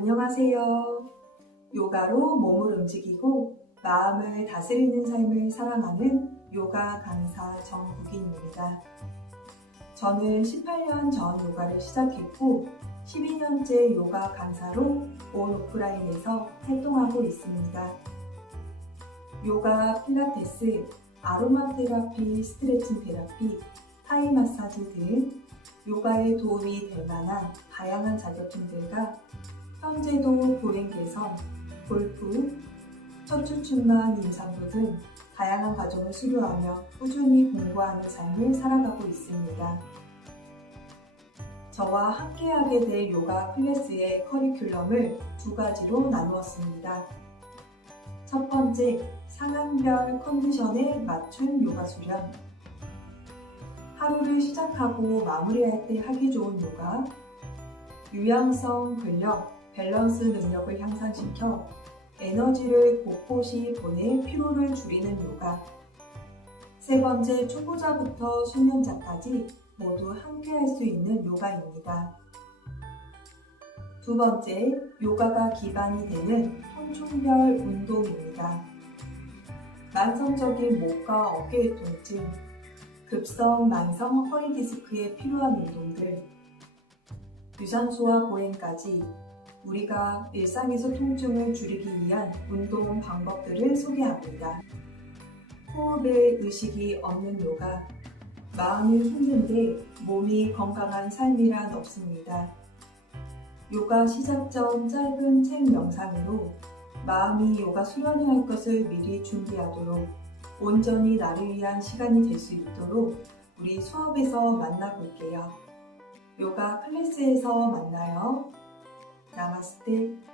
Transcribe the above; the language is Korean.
안녕하세요. 요가로 몸을 움직이고 마음을 다스리는 삶을 사랑하는 요가 강사 정국인입니다. 저는 18년 전 요가를 시작했고 12년째 요가 강사로 온 오프라인에서 활동하고 있습니다. 요가, 필라테스, 아로마 테라피, 스트레칭 테라피, 타이 마사지 등 요가에 도움이 될 만한 다양한 자격증들과 현재도 보행 개선, 골프, 척추춘만 임산부 등 다양한 과정을 수료하며 꾸준히 공부하는 삶을 살아가고 있습니다. 저와 함께하게 될 요가 클래스의 커리큘럼을 두 가지로 나누었습니다. 첫 번째, 상황별 컨디션에 맞춘 요가 수련. 하루를 시작하고 마무리할 때 하기 좋은 요가. 유연성, 근력, 밸런스 능력을 향상시켜 에너지를 곳곳이 보내 피로를 줄이는 요가. 세 번째, 초보자부터 숙련자까지 모두 함께 할 수 있는 요가입니다. 두 번째, 요가가 기반이 되는 통충별 운동입니다. 만성적인 목과 어깨의 통증, 급성 만성 허리 디스크에 필요한 운동들, 유산소와 보행까지 우리가 일상에서 통증을 줄이기 위한 운동 방법들을 소개합니다. 호흡에 의식이 없는 요가, 마음이 힘든데 몸이 건강한 삶이란 없습니다. 요가 시작 전 짧은 책 명상으로 마음이 요가 수련을 할 것을 미리 준비하도록 온전히 나를 위한 시간이 될 수 있도록 우리 수업에서 만나볼게요. 요가 클래스에서 만나요. 나마스테.